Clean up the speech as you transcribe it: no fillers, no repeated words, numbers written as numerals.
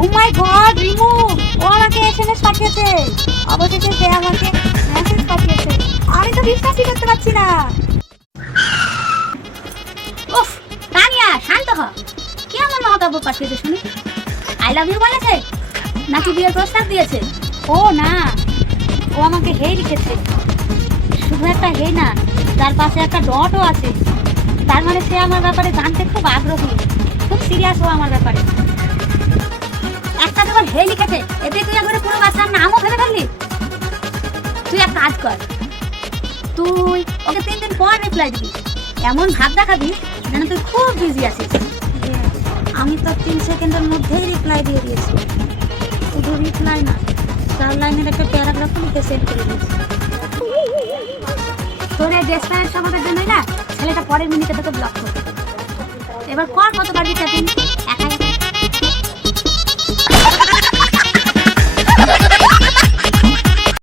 ও মাই god Rimu, ও আমাকে SMS পাঠিয়েছে, অবশেষে সে আমাকে মেসেজ পাঠিয়েছে। আমি তো বিশ্বাসই করতে পারছি না। উফ, তানিয়া শান্ত হ। কি আমার মহাকাব্য পাঠিয়েছে শুনি? আই লাভ ইউ বলেছে নাকি বিয়ের প্রস্তাব দিয়েছে? ও না, ও আমাকে হেই লিখেছে। শুধু একটা হেই না, তার পাশে একটা ডটও আছে। তার মানে সে আমার ব্যাপারে জানতে খুব আগ্রহী, খুব সিরিয়াস ও আমার ব্যাপারে। একটা যখন হে লিখেছে, এতে তুই একবারে পুরো বাচ্চার নামও ভেবে ফেললি। তুই এক কাজ কর, তুই ওকে 3 দিন পর রিপ্লাই দিবি। এমন ভাব দেখাবি যেন তুই খুব বিজি আছিস। আমি তো 3 সেকেন্ডের মধ্যেই রিপ্লাই দিয়ে দিয়েছি। শুধু রিপ্লাই না, 4 লাইনের একটা প্যারাগ্রাফও লিখে সেন্ড করে দিয়েছি। তোর এই ডেসপারেট স্বভাবের জন্যই না ছেলেটা পরের মিনিটে তোকে ব্লক করবে। এবার কর কত পারবি চ্যাটিং।